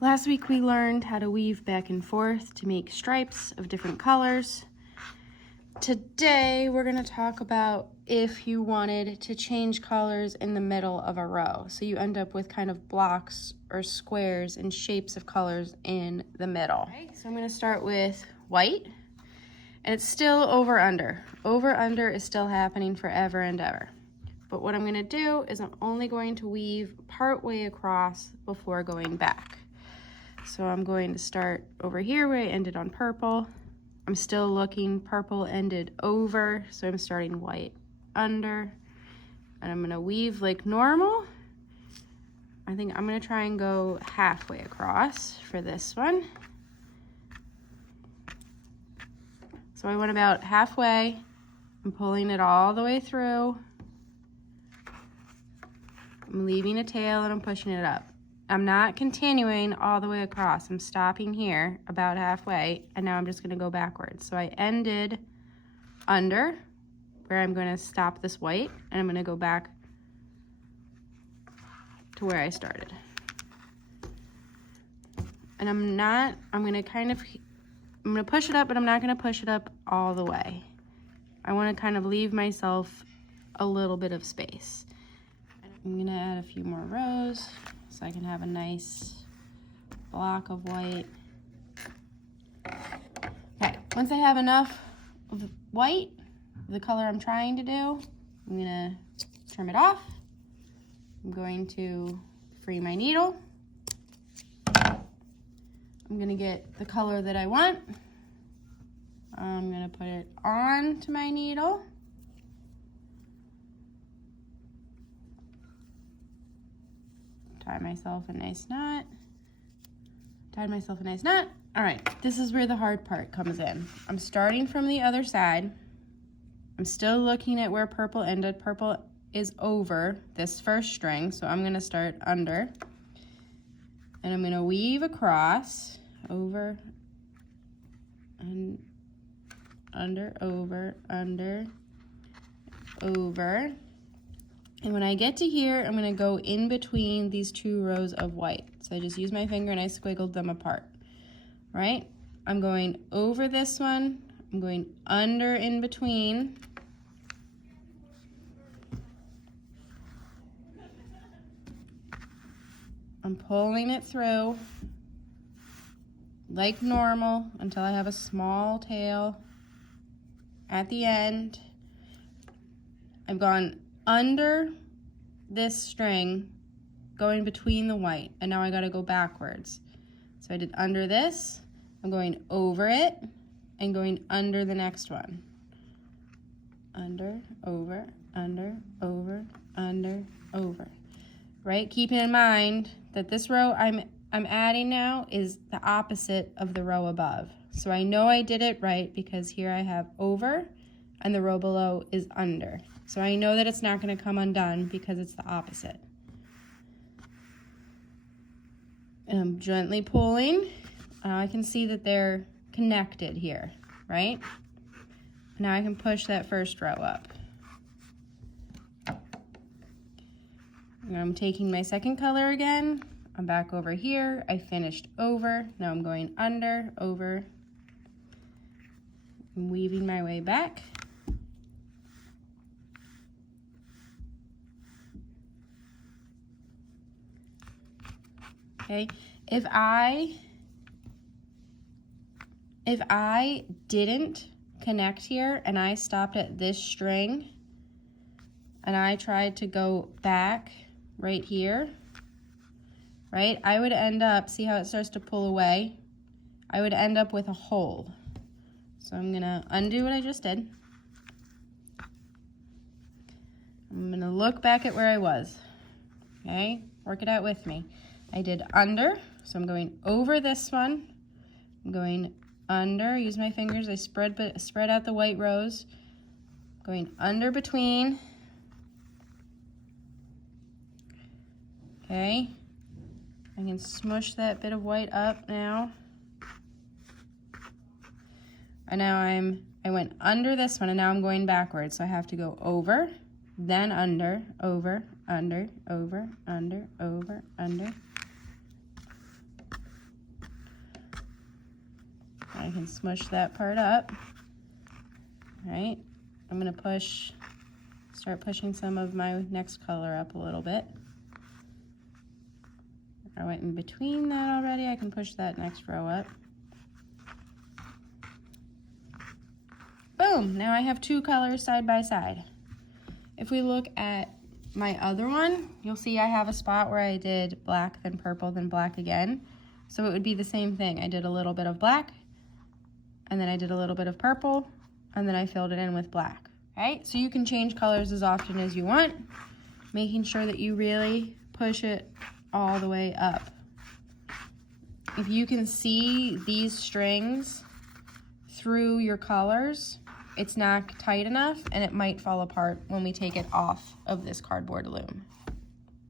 Last week we learned how to weave back and forth to make stripes of different colors. Today we're going to talk about if you wanted to change colors in the middle of a row. So you end up with kind of blocks or squares and shapes of colors in the middle. Okay, so I'm going to start with white, and it's still over under. Over under is still happening forever and ever. But what I'm going to do is I'm only going to weave part way across before going back. So I'm going to start over here where I ended on purple. I'm still looking, purple ended over, so I'm starting white under, and I'm gonna weave like normal. I think I'm gonna try and go halfway across for this one. So I went about halfway. I'm pulling it all the way through. I'm leaving a tail and I'm pushing it up. I'm not continuing all the way across. I'm stopping here about halfway, and now I'm just gonna go backwards. So I ended under, where I'm gonna stop this white, and I'm gonna go back to where I started. And I'm gonna push it up, but I'm not gonna push it up all the way. I wanna kind of leave myself a little bit of space. I'm gonna add a few more rows, so I can have a nice block of white. Okay, once I have enough of white, the color I'm trying to do, I'm gonna trim it off. I'm going to free my needle. I'm gonna get the color that I want. I'm gonna put it onto my needle. Tie myself a nice knot. Tied myself a nice knot. All right, this is where the hard part comes in. I'm starting from the other side. I'm still looking at where purple ended. Purple is over this first string, so I'm gonna start under. And I'm gonna weave across, over, and under, over, under, over. And when I get to here, I'm gonna go in between these two rows of white. So I just use my finger and I squiggled them apart, right? I'm going over this one, I'm going under in between. I'm pulling it through like normal until I have a small tail at the end. I've gone under this string, going between the white, and now I gotta go backwards. So I did under this, I'm going over it, and going under the next one. Under, over, under, over, under, over. Right? Keeping in mind that this row I'm adding now is the opposite of the row above. So I know I did it right because here I have over, and the row below is under. So I know that it's not going to come undone because it's the opposite. And I'm gently pulling. I can see that they're connected here, right? Now I can push that first row up. And I'm taking my second color again. I'm back over here. I finished over. Now I'm going under, over. I'm weaving my way back. Okay, if I didn't connect here and I stopped at this string and I tried to go back right here, right, I would end up, see how it starts to pull away? I would end up with a hole. So I'm gonna undo what I just did. I'm gonna look back at where I was, okay? Work it out with me. I did under, so I'm going over this one. I'm going under, use my fingers, I spread out the white rows. Going under between. Okay, I can smush that bit of white up now. And now I went under this one, and now I'm going backwards, so I have to go over, then under, over, under, over, under, over, under. I can smush that part up. All right, I'm gonna start pushing some of my next color up a little bit. I went in between that already. I can push that next row up. Boom, now I have two colors side by side. If we look at my other one, you'll see I have a spot where I did black, then purple, then black again. So it would be the same thing. I did a little bit of black, and then I did a little bit of purple, and then I filled it in with black. Right? So you can change colors as often as you want, making sure that you really push it all the way up. If you can see these strings through your colors, it's not tight enough and it might fall apart when we take it off of this cardboard loom.